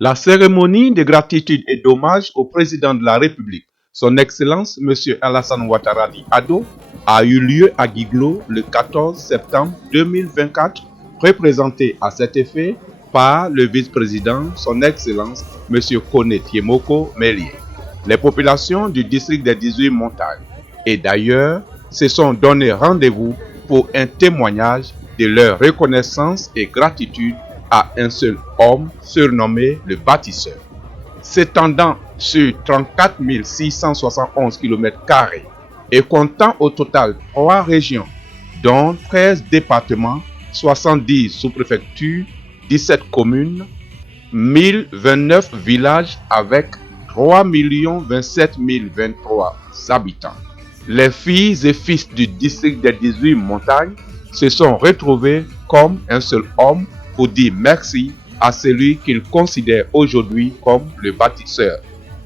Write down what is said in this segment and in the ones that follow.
La cérémonie de gratitude et d'hommage au président de la République, son Excellence M. Alassane Ouattara Di Addo, a eu lieu à Guiglo le 14 septembre 2024, représenté à cet effet par le vice-président, son Excellence M. Kone Tiemoko Melie. Les populations du district des 18 montagnes et d'ailleurs se sont donné rendez-vous pour un témoignage de leur reconnaissance et gratitude à un seul homme surnommé le bâtisseur. S'étendant sur 34 671 km² et comptant au total 3 régions, dont 13 départements, 70 sous-préfectures, 17 communes, 1029 villages avec 3 27 023 habitants. Les filles et fils du district des 18 montagnes se sont retrouvés comme un seul homme pour dire merci à celui qu'ils considèrent aujourd'hui comme le bâtisseur,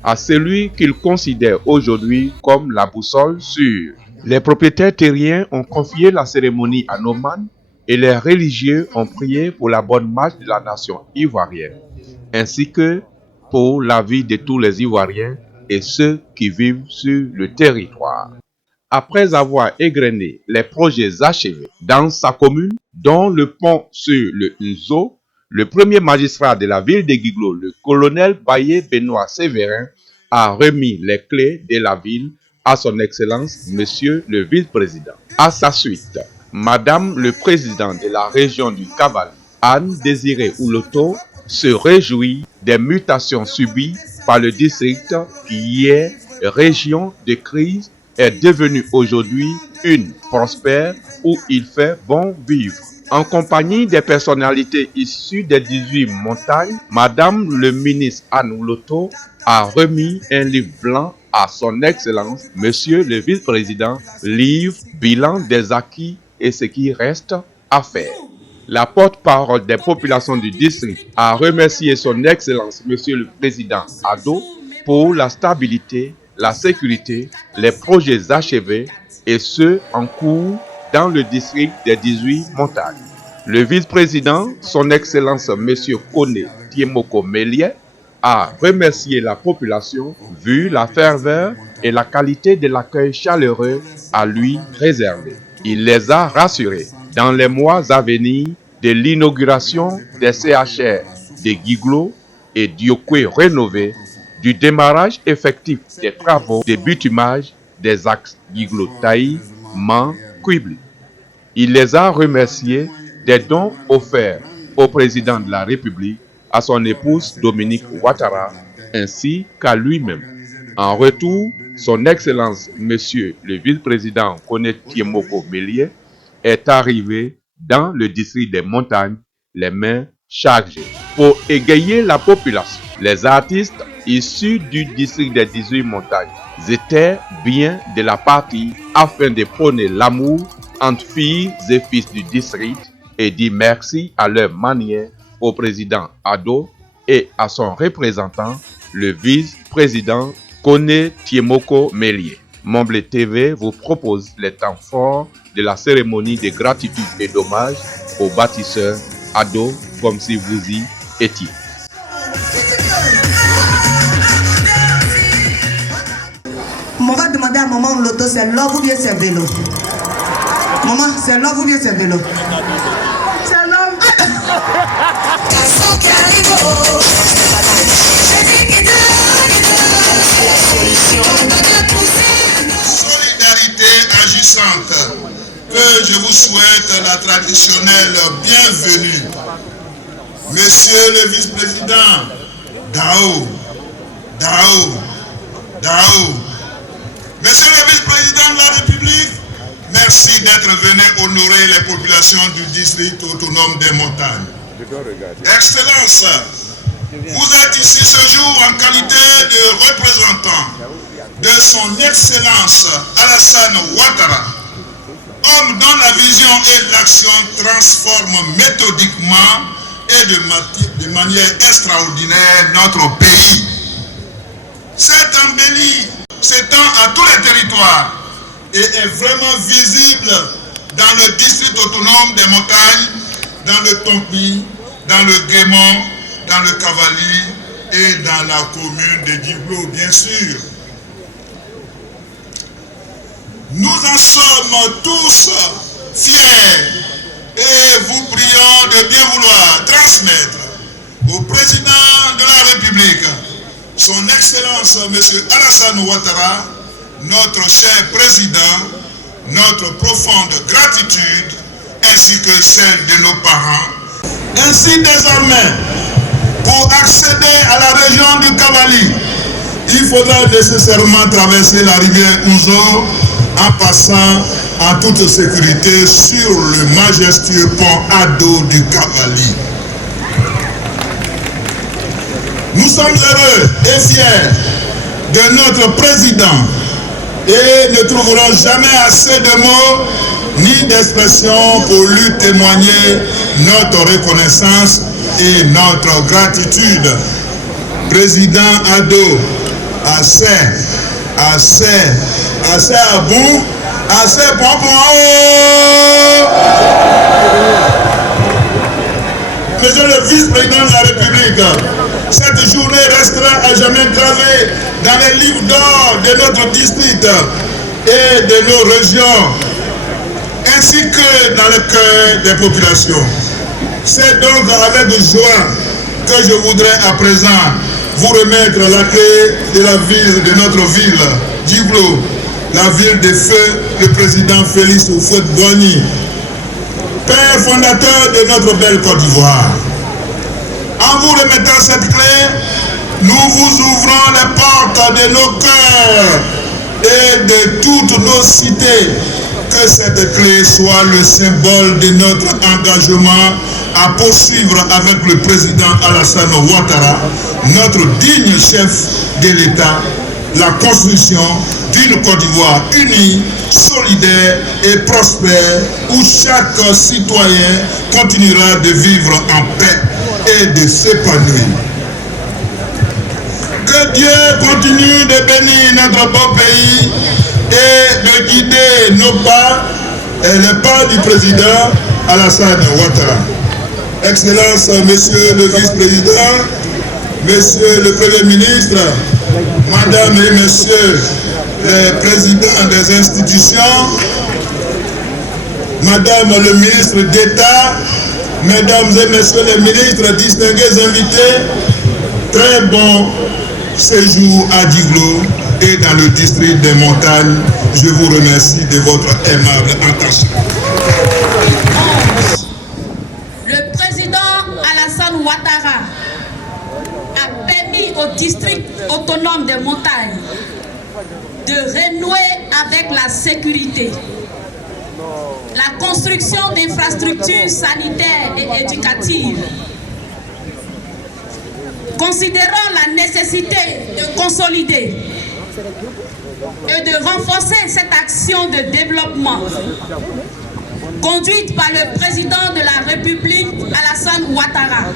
à celui qu'ils considèrent aujourd'hui comme la boussole sûre. Les propriétaires terriens ont confié la cérémonie à Noman et les religieux ont prié pour la bonne marche de la nation ivoirienne, ainsi que pour la vie de tous les Ivoiriens et ceux qui vivent sur le territoire. Après avoir égrené les projets achevés dans sa commune, dont le pont sur le Nzo, le premier magistrat de la ville de Guiglo, le colonel Baye Benoît Séverin, a remis les clés de la ville à son Excellence, Monsieur le vice-président. À sa suite, Madame le président de la région du Kaval, Anne Désirée Ouloto, se réjouit des mutations subies par le district qui est région de crise est devenue aujourd'hui une prospère où il fait bon vivre. En compagnie des personnalités issues des 18 montagnes, Madame le ministre Anne Ouloto a remis un livre blanc à son Excellence, Monsieur le vice-président, livre bilan des acquis et ce qui reste à faire. La porte-parole des populations du district a remercié son Excellence, Monsieur le Président Addo, pour la stabilité, la sécurité, les projets achevés et ceux en cours dans le district des 18 montagnes. Le vice-président, son Excellence M. Kone Tiemoko Melie, a remercié la population vu la ferveur et la qualité de l'accueil chaleureux à lui réservé. Il les a rassurés dans les mois à venir de l'inauguration des CHR de Guiglo et d'Yokwe rénovés, du démarrage effectif des travaux de bitumage des axes Guiglo-Taï, Man, Quibli. Il les a remerciés des dons offerts au président de la République, à son épouse Dominique Ouattara, ainsi qu'à lui-même. En retour, son Excellence Monsieur le vice-président Kone Tiemoko Melie est arrivé dans le district des montagnes, les mains chargées. Pour égayer la population, les artistes issus du district des 18 montagnes étaient bien de la partie afin de prôner l'amour entre filles et fils du district et dire merci à leur manière au président Addo et à son représentant, le vice-président Kone Tiemoko Melie. Momble TV vous propose les temps forts de la cérémonie de gratitude et d'hommage au bâtisseur Addo, comme si vous y étiez. On va demander à maman Loto, c'est l'homme ou bien c'est vélo? Maman, c'est l'homme ou bien c'est vélo? C'est l'homme. Solidarité agissante, que je vous souhaite la traditionnelle bienvenue. Monsieur le vice-président, Dao. Monsieur le vice-président de la République, merci d'être venu honorer les populations du district autonome des montagnes. Excellence, vous êtes ici ce jour en qualité de représentant de son Excellence Alassane Ouattara, homme dont la vision et l'action transforment méthodiquement et de manière extraordinaire notre pays. Cette embellie s'étend à tous les territoires et est vraiment visible dans le district autonome des montagnes, dans le Tompi, dans le Guémon, dans le Cavali et dans la commune de Diblo, bien sûr. Nous en sommes tous fiers et vous prions de bien vouloir transmettre au président de la République, son Excellence M. Alassane Ouattara, notre cher président, notre profonde gratitude ainsi que celle de nos parents. Ainsi désormais, pour accéder à la région du Cavali, il faudra nécessairement traverser la rivière Ouzo en passant en toute sécurité sur le majestueux pont Ado du Cavali. Nous sommes heureux et fiers de notre président et ne trouverons jamais assez de mots ni d'expressions pour lui témoigner notre reconnaissance et notre gratitude. Président Ado, assez à bout, assez bon. Monsieur le vice-président de la République, cette journée restera à jamais gravée dans les livres d'or de notre district et de nos régions, ainsi que dans le cœur des populations. C'est donc avec joie que je voudrais à présent vous remettre la clé de la ville, de notre ville, Diblo, la ville de feu, le président Félix Houphouët-Boigny, père fondateur de notre belle Côte d'Ivoire. En vous remettant cette clé, nous vous ouvrons les portes de nos cœurs et de toutes nos cités. Que cette clé soit le symbole de notre engagement à poursuivre avec le président Alassane Ouattara, notre digne chef de l'État, la construction d'une Côte d'Ivoire unie, solidaire et prospère, où chaque citoyen continuera de vivre en paix et de s'épanouir. Que Dieu continue de bénir notre beau pays et de guider nos pas et les pas du président Alassane Ouattara. Excellence, Monsieur le vice-président, Monsieur le Premier ministre, Madame et Messieurs les présidents des institutions, Madame le ministre d'État, Mesdames et Messieurs les ministres, distingués invités, très bon séjour à Diblo et dans le district des montagnes. Je vous remercie de votre aimable attention. Le président Alassane Ouattara a permis au district autonome des montagnes de renouer avec la sécurité, la construction d'infrastructures sanitaires et éducatives. Considérant la nécessité de consolider et de renforcer cette action de développement conduite par le président de la République, Alassane Ouattara,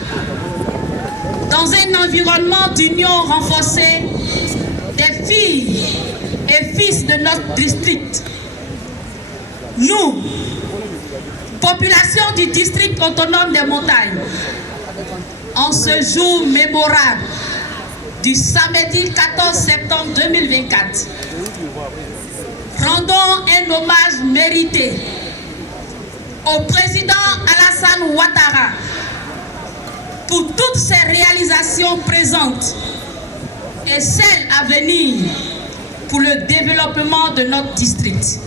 dans un environnement d'union renforcée des filles et fils de notre district. Nous, population du district autonome des montagnes, en ce jour mémorable du samedi 14 septembre 2024, rendons un hommage mérité au président Alassane Ouattara pour toutes ses réalisations présentes et celles à venir pour le développement de notre district.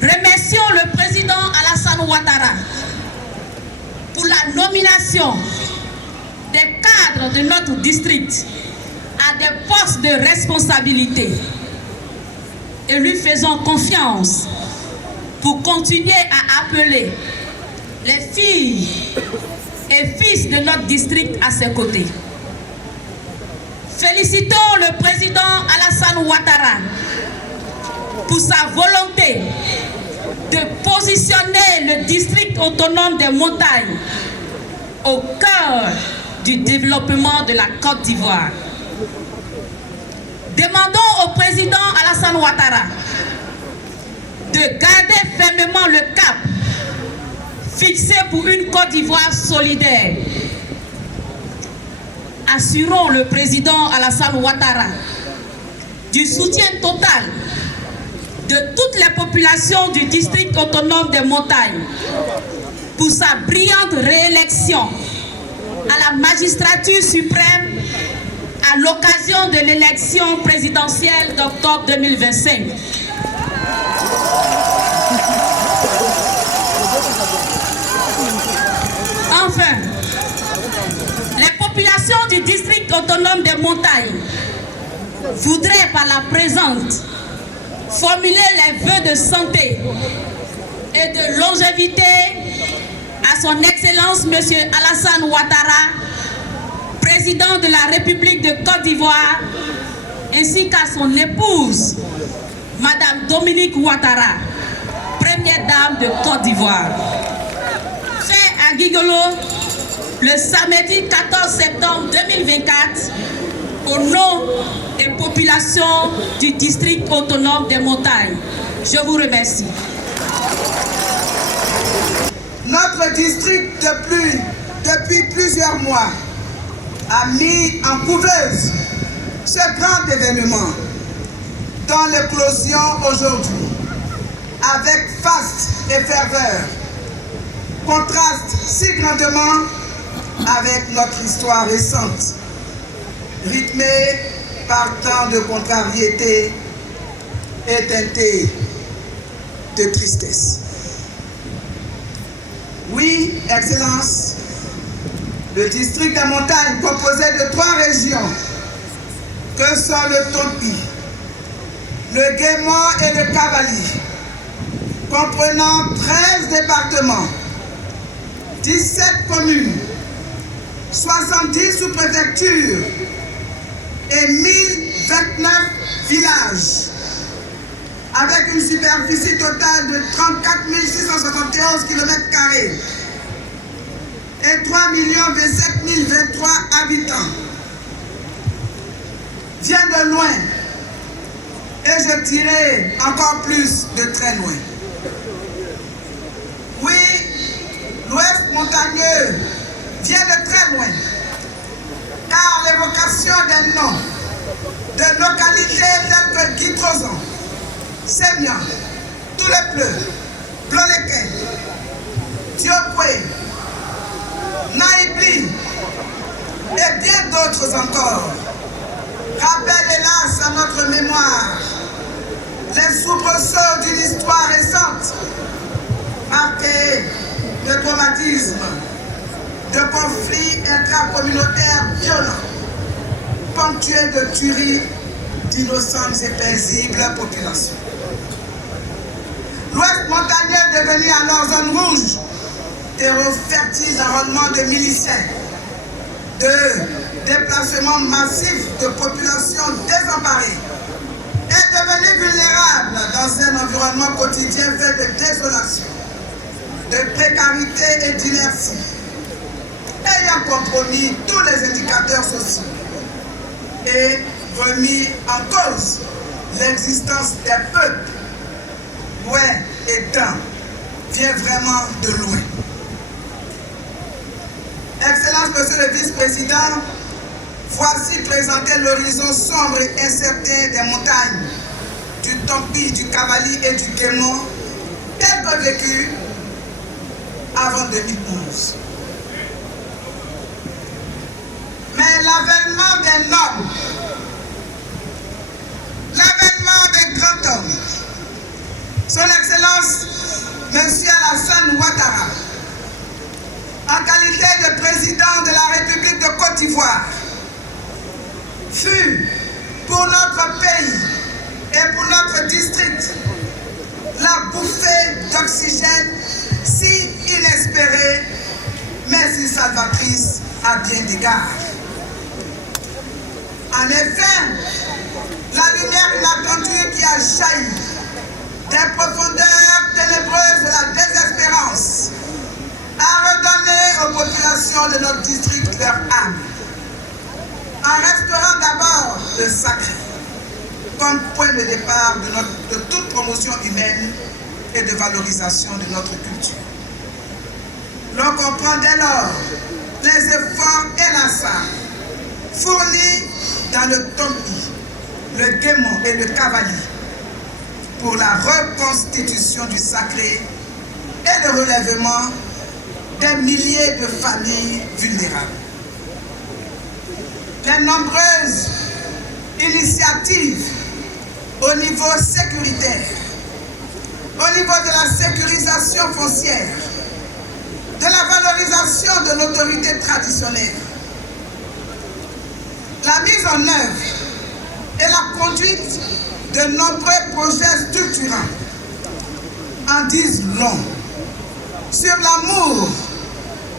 Remercions le président Alassane Ouattara pour la nomination des cadres de notre district à des postes de responsabilité et lui faisons confiance pour continuer à appeler les filles et fils de notre district à ses côtés. Félicitons le président Alassane Ouattara pour sa volonté de positionner le district autonome des montagnes au cœur du développement de la Côte d'Ivoire. Demandons au président Alassane Ouattara de garder fermement le cap fixé pour une Côte d'Ivoire solidaire. Assurons le président Alassane Ouattara du soutien total de toutes les populations du district autonome des montagnes pour sa brillante réélection à la magistrature suprême à l'occasion de l'élection présidentielle d'octobre 2025. Enfin, les populations du district autonome des montagnes voudraient par la présente formuler les vœux de santé et de longévité à son Excellence M. Alassane Ouattara, président de la République de Côte d'Ivoire, ainsi qu'à son épouse, Madame Dominique Ouattara, première dame de Côte d'Ivoire. Fait à Guigolo, le samedi 14 septembre 2024, au nom des populations du district autonome des montagnes. Je vous remercie. Notre district, depuis plusieurs mois, a mis en couveuse ce grand événement dont l'éclosion aujourd'hui, avec faste et ferveur, contraste si grandement avec notre histoire récente, rythmée par tant de contrariétés et teintée de tristesse. Oui, Excellence, le district des montagnes composé de 3 régions que sont le Tonpi, le Guémon et le Cavali, comprenant 13 départements, 17 communes, 70 sous-préfectures et 1029 villages, avec une superficie totale de 34 671 km² et 3 27 023 habitants, vient de loin, et je dirais encore plus de très loin. Oui, l'Ouest montagneux vient de très loin, car l'évocation des noms de localités telles que Guitrozan, Sémian, Toulepleu, Bloleke, Diopoué, Naïbli et bien d'autres encore rappellent hélas à notre mémoire les soubresauts d'une histoire récente marquée de traumatismes, de conflits intracommunautaires violents, ponctués de tueries d'innocentes et paisibles populations. L'Ouest montagneux est devenu alors zone rouge, terreau fertile d'enrôlement de miliciens, de déplacements massifs de populations désemparées, est devenu vulnérable dans un environnement quotidien fait de désolation, de précarité et d'inertie, ayant compromis tous les indicateurs sociaux et remis en cause l'existence des peuples. Ouais, et temps vient vraiment de loin. Excellence, Monsieur le Vice-président, voici présenter l'horizon sombre et incertain des montagnes, du Tonpi, du Cavali et du Guémon, tel que vécu avant 2011. Mais l'avènement des nobles, l'avènement des grands hommes, Son Excellence, M. Alassane Ouattara, en qualité de président de la République de Côte d'Ivoire, fut pour notre pays et pour notre district la bouffée d'oxygène si inespérée, mais si salvatrice à bien d'égards. En effet, la lumière inattendue qui a jailli des profondeurs ténébreuses de la désespérance a redonné aux populations de notre district leur âme, en restaurant d'abord le sacré comme point de départ de toute promotion humaine et de valorisation de notre culture. L'on comprend dès lors les efforts inlassables fournis dans le Tompi, le Guémon et le Cavali pour la reconstitution du sacré et le relèvement des milliers de familles vulnérables. Les nombreuses initiatives au niveau sécuritaire, au niveau de la sécurisation foncière, de la valorisation de l'autorité traditionnelle, la mise en œuvre et la conduite de nombreux projets structurants en disent long sur l'amour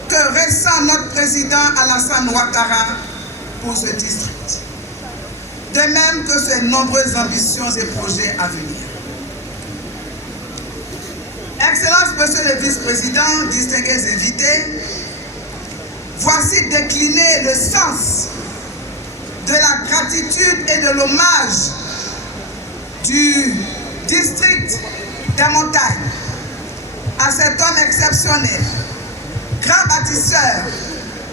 que ressent notre président Alassane Ouattara pour ce district, de même que ses nombreuses ambitions et projets à venir. Excellences, Monsieur le Vice-président, distingués invités, voici décliner le sens de la gratitude et de l'hommage du district des montagnes à cet homme exceptionnel, grand bâtisseur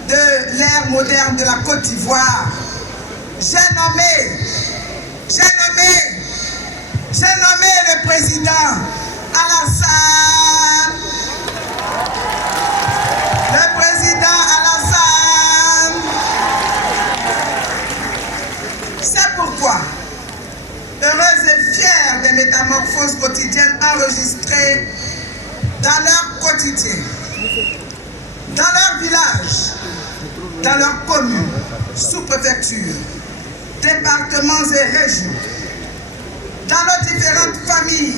de l'ère moderne de la Côte d'Ivoire. J'ai nommé le président Alassane. Le président Alassane. C'est pourquoi, heureuse et fière des métamorphoses quotidiennes enregistrées dans leur quotidien, dans leur village, dans leur commune, sous-préfecture, départements et régions, dans nos différentes familles,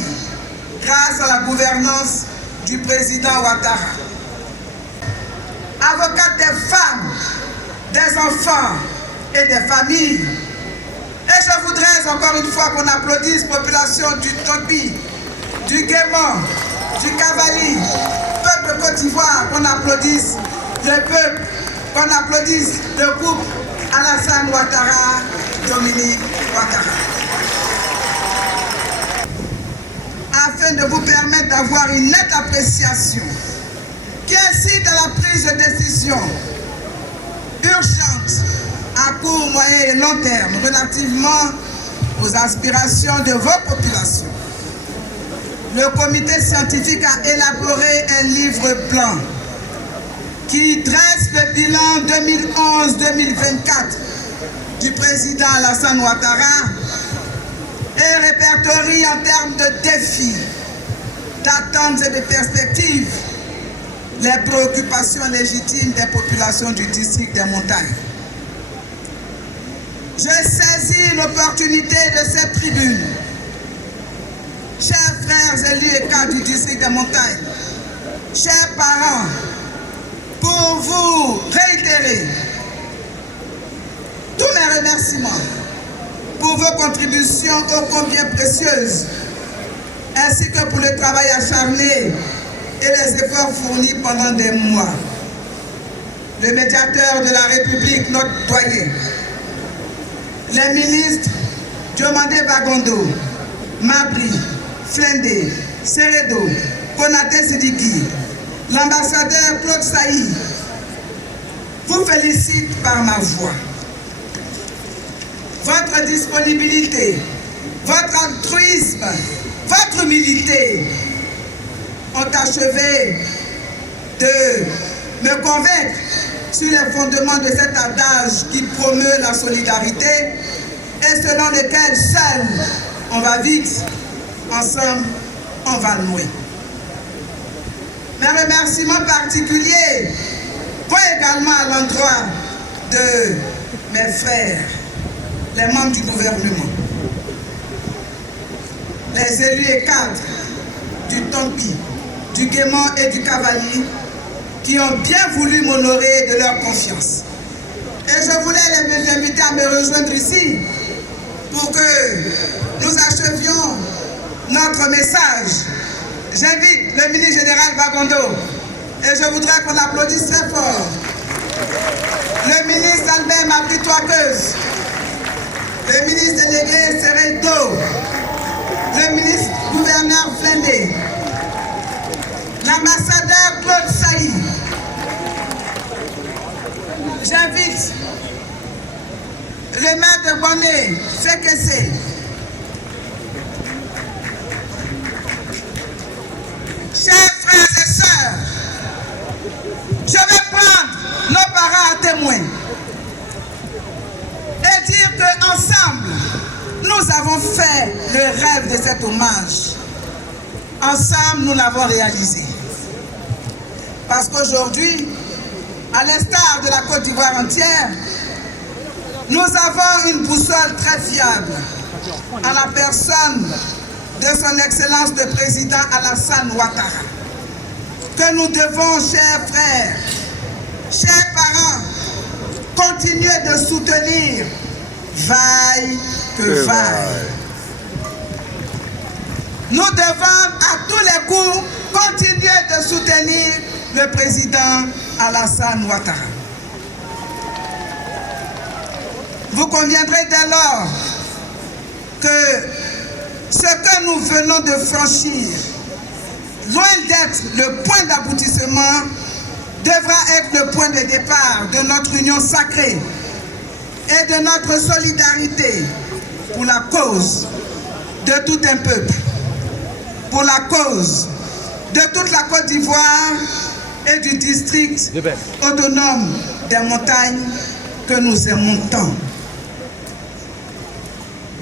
grâce à la gouvernance du président Ouattara. Avocate des femmes, des enfants et des familles. Et je voudrais encore une fois qu'on applaudisse la population du Tompi, du Guémon, du Cavali, peuple Côte d'Ivoire, qu'on applaudisse le peuple, qu'on applaudisse le couple Alassane Ouattara, Dominique Ouattara. Afin de vous permettre d'avoir une nette appréciation qui incite à la prise de décision urgente à court, moyen et long terme relativement aux aspirations de vos populations. Le comité scientifique a élaboré un livre blanc qui dresse le bilan 2011-2024 du président Alassane Ouattara et répertorie en termes de défis, d'attentes et de perspectives les préoccupations légitimes des populations du district des montagnes. Je saisis l'opportunité de cette tribune, chers frères élus et cadres du district des montagnes, chers parents, pour vous réitérer tous mes remerciements pour vos contributions ô combien précieuses, ainsi que pour le travail acharné et les efforts fournis pendant des mois. Le médiateur de la République, notre doyen, les ministres Diomandé Bagondo, Mabri, Flendé, Seredo, Konaté Sidiki, l'ambassadeur Claude Saï, vous félicite par ma voix. Votre disponibilité, votre altruisme, votre humilité ont achevé de me convaincre sur les fondements de cet adage qui promeut la solidarité et selon lequel seul on va vite, ensemble on va loin. Mes remerciements particuliers vont également à l'endroit de mes frères, les membres du gouvernement, les élus et cadres du Tompi, du Guémon et du Cavali qui ont bien voulu m'honorer de leur confiance. Et je voulais les inviter à me rejoindre ici pour que nous achevions notre message. J'invite le ministre général Bagondo et je voudrais qu'on applaudisse très fort le ministre Albert Mabri-Touakeuse, le ministre délégué Seredo, le ministre gouverneur Flendé, l'ambassadeur Claude Saï, J'invite le maire de Boné, Fekese, chers frères et sœurs, je vais prendre nos parents à témoin et dire qu'ensemble, nous avons fait le rêve de cet hommage. Ensemble, nous l'avons réalisé. Parce qu'aujourd'hui, à l'instar de la Côte d'Ivoire entière, nous avons une boussole très fiable à la personne de son Excellence le Président Alassane Ouattara, que nous devons, chers frères, chers parents, continuer de soutenir, vaille que vaille. Nous devons à tous les coups continuer de soutenir le Président Alassane Ouattara. Vous conviendrez dès lors que ce que nous venons de franchir, loin d'être le point d'aboutissement, devra être le point de départ de notre union sacrée et de notre solidarité pour la cause de tout un peuple, pour la cause de toute la Côte d'Ivoire et du district autonome des montagnes que nous aimons tant.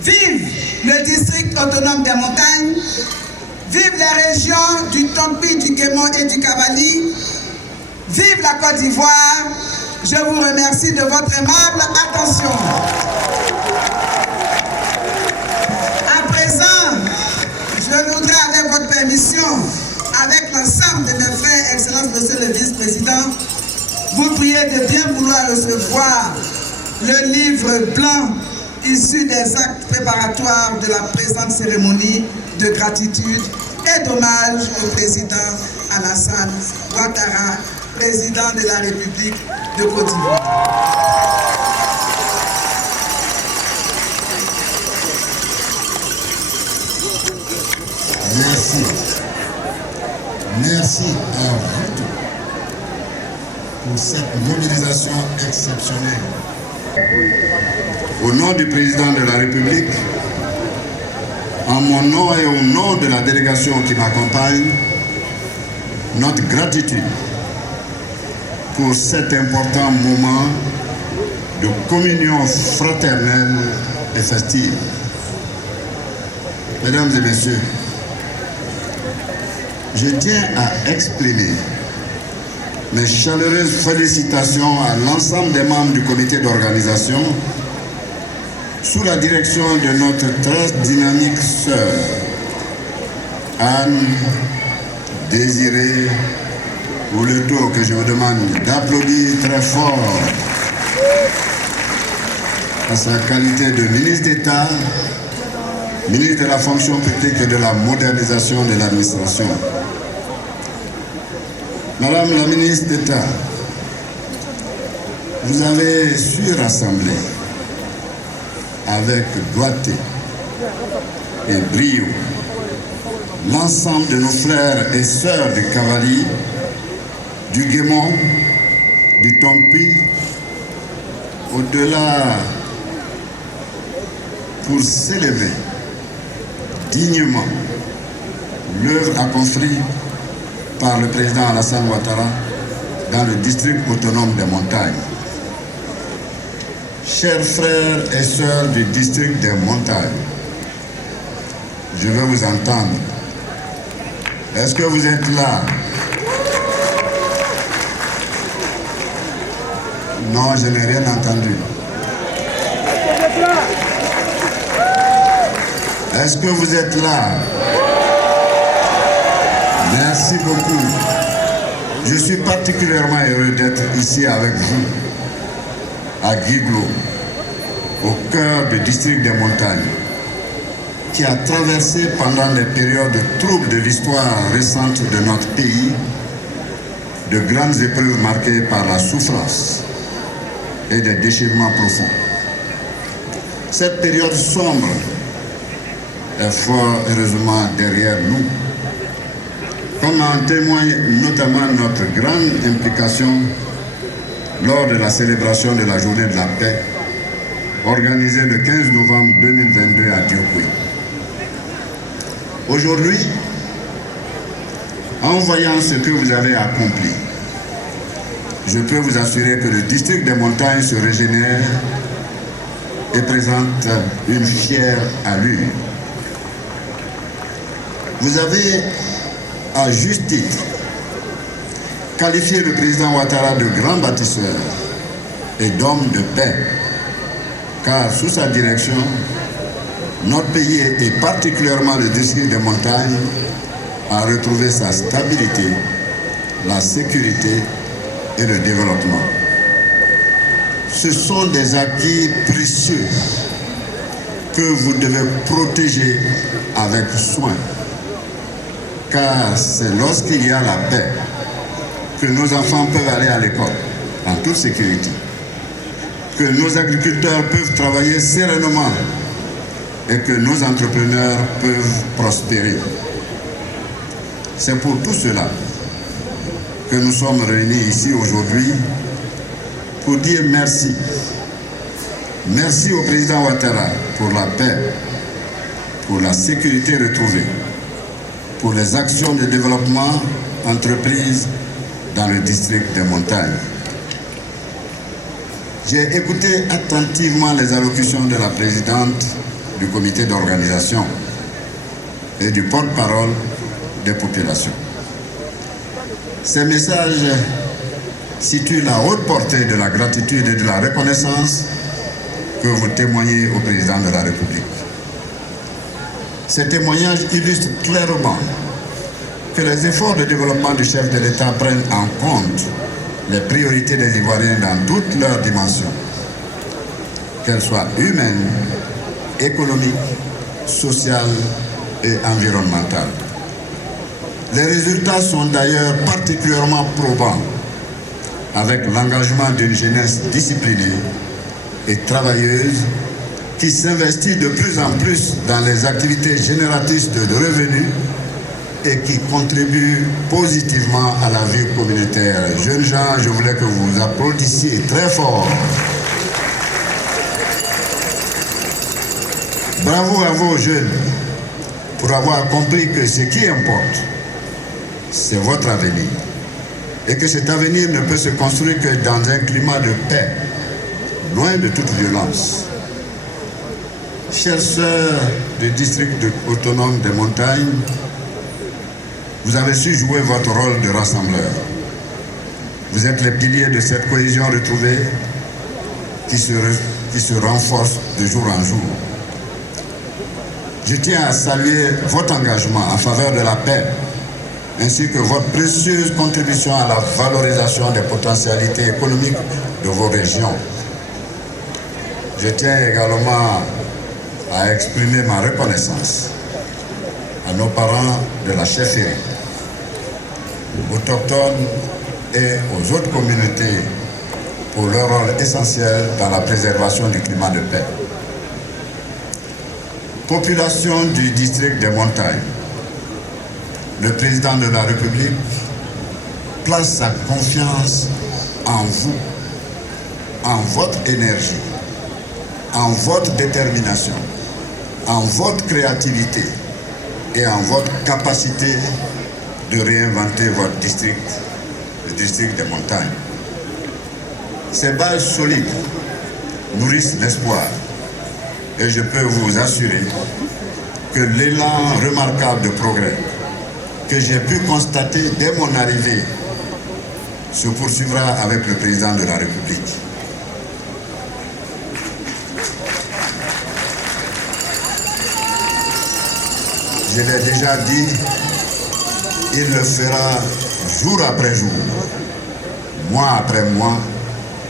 Vive le district autonome des montagnes, vive les régions du Tompi, du Guémon et du Cavali, vive la Côte d'Ivoire. Je vous remercie de votre aimable attention. À présent, je voudrais, avec votre permission, avec l'ensemble de mes frères, Excellence Monsieur le Vice-président, vous prier de bien vouloir recevoir le livre blanc issu des actes préparatoires de la présente cérémonie de gratitude et d'hommage au président Alassane Ouattara, président de la République de Côte d'Ivoire. Merci. Merci à vous tous pour cette mobilisation exceptionnelle. Au nom du président de la République, en mon nom et au nom de la délégation qui m'accompagne, notre gratitude pour cet important moment de communion fraternelle et festive. Mesdames et messieurs, je tiens à exprimer mes chaleureuses félicitations à l'ensemble des membres du comité d'organisation sous la direction de notre très dynamique sœur Anne Désirée Ouleto, que je vous demande d'applaudir très fort à sa qualité de ministre d'État, ministre de la fonction publique et de la modernisation de l'administration. Madame la ministre d'État, vous avez su rassembler avec doigté et brio l'ensemble de nos frères et sœurs du Cavali, du Guémon, du Tompi, au-delà, pour célébrer dignement l'œuvre accomplie par le président Alassane Ouattara dans le district autonome des montagnes. Chers frères et sœurs du district des montagnes, je veux vous entendre. Est-ce que vous êtes là? Non, je n'ai rien entendu. Est-ce que vous êtes là? Merci beaucoup. Je suis particulièrement heureux d'être ici avec vous, à Guiglo, au cœur du district des montagnes, qui a traversé pendant les périodes troubles de l'histoire récente de notre pays de grandes épreuves marquées par la souffrance et des déchirements profonds. Cette période sombre est fort heureusement derrière nous, comme en témoigne notamment notre grande implication lors de la célébration de la Journée de la paix organisée le 15 novembre 2022 à Diokwe. Aujourd'hui, en voyant ce que vous avez accompli, je peux vous assurer que le district des montagnes se régénère et présente une fière allure. Vous avez, à juste titre, qualifié le président Ouattara de grand bâtisseur et d'homme de paix, car sous sa direction, notre pays et particulièrement le district des montagnes a retrouvé sa stabilité, la sécurité et le développement. Ce sont des acquis précieux que vous devez protéger avec soin, car c'est lorsqu'il y a la paix que nos enfants peuvent aller à l'école en toute sécurité, que nos agriculteurs peuvent travailler sereinement et que nos entrepreneurs peuvent prospérer. C'est pour tout cela que nous sommes réunis ici aujourd'hui pour dire merci. Merci au président Ouattara pour la paix, pour la sécurité retrouvée, pour les actions de développement entreprises dans le district des montagnes. J'ai écouté attentivement les allocutions de la présidente du comité d'organisation et du porte-parole des populations. Ces messages situent la haute portée de la gratitude et de la reconnaissance que vous témoignez au président de la République. Ces témoignages illustrent clairement que les efforts de développement du chef de l'État prennent en compte les priorités des Ivoiriens dans toutes leurs dimensions, qu'elles soient humaines, économiques, sociales et environnementales. Les résultats sont d'ailleurs particulièrement probants avec l'engagement d'une jeunesse disciplinée et travailleuse qui s'investit de plus en plus dans les activités génératrices de revenus et qui contribue positivement à la vie communautaire. Jeunes gens, je voulais que vous applaudissiez très fort. Bravo à vos jeunes pour avoir compris que ce qui importe, c'est votre avenir. Et que cet avenir ne peut se construire que dans un climat de paix, loin de toute violence. Chers sœurs du district autonome des montagnes, vous avez su jouer votre rôle de rassembleur. Vous êtes les piliers de cette cohésion retrouvée qui se renforce de jour en jour. Je tiens à saluer votre engagement en faveur de la paix, ainsi que votre précieuse contribution à la valorisation des potentialités économiques de vos régions. Je tiens également à exprimer ma reconnaissance à nos parents de la chefferie, autochtones et aux autres communautés pour leur rôle essentiel dans la préservation du climat de paix. Population du district des montagnes, le président de la République place sa confiance en vous, en votre énergie, en votre détermination, en votre créativité et en votre capacité de réinventer votre district, le district des montagnes. Ces bases solides nourrissent l'espoir et je peux vous assurer que l'élan remarquable de progrès que j'ai pu constater dès mon arrivée se poursuivra avec le président de la République. Je l'ai déjà dit, il le fera jour après jour, mois après mois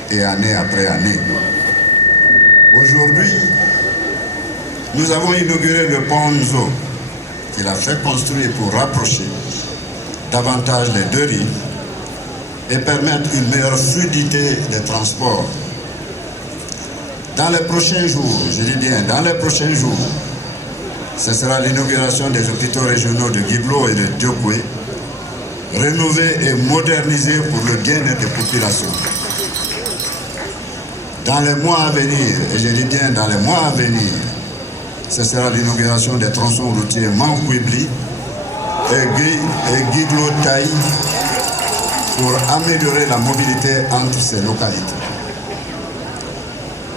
et année après année. Aujourd'hui, nous avons inauguré le pont Nzo, qu'il a fait construire pour rapprocher davantage les deux rives et permettre une meilleure fluidité des transports. Dans les prochains jours, je dis bien dans les prochains jours, ce sera l'inauguration des hôpitaux régionaux de Guiblo et de Diokwe, rénovés et modernisés pour le bien-être des populations. Dans les mois à venir, et je dis bien dans les mois à venir, ce sera l'inauguration des tronçons routiers Mankwibli et Guiglo-Taï pour améliorer la mobilité entre ces localités.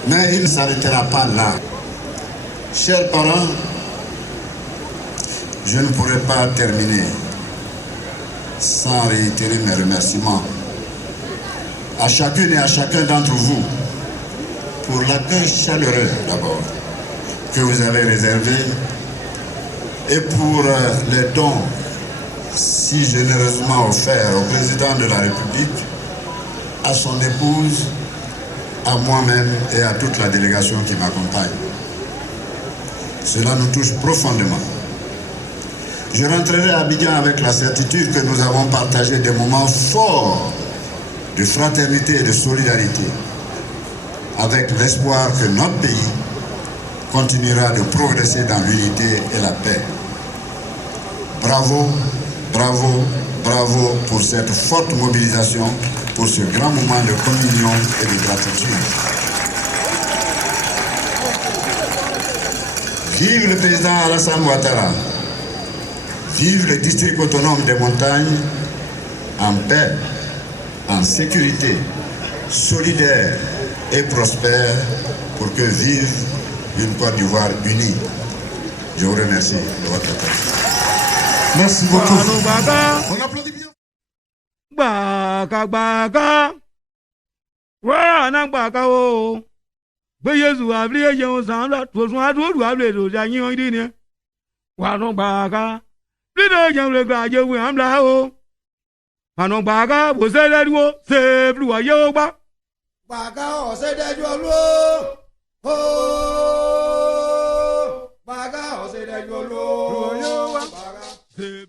Mais il ne s'arrêtera pas là. Chers parents, je ne pourrai pas terminer sans réitérer mes remerciements à chacune et à chacun d'entre vous pour l'accueil chaleureux d'abord que vous avez réservé et pour les dons si généreusement offerts au président de la République, à son épouse, à moi-même et à toute la délégation qui m'accompagne. Cela nous touche profondément. Je rentrerai à Abidjan avec la certitude que nous avons partagé des moments forts de fraternité et de solidarité, avec l'espoir que notre pays continuera de progresser dans l'unité et la paix. Bravo, bravo, bravo pour cette forte mobilisation, pour ce grand moment de communion et de gratitude. Vive le président Alassane Ouattara. Vive le district autonome des montagnes en paix, en sécurité, solidaire et prospère pour que vive une Côte d'Ivoire unie. Je vous remercie de votre attention. Merci beaucoup. On applaudit bien. Baka. Wa na baka o. Be Yesu abli e yen san la to sun adu du abli do ja yin idi ni. Wa no baka. Bi do yen le gba je wi am la o. Wa no baka bo se le duo se blu wa ye o gba. Baka o se dejo lo. Oh. Baka o se dejo lo. Baka.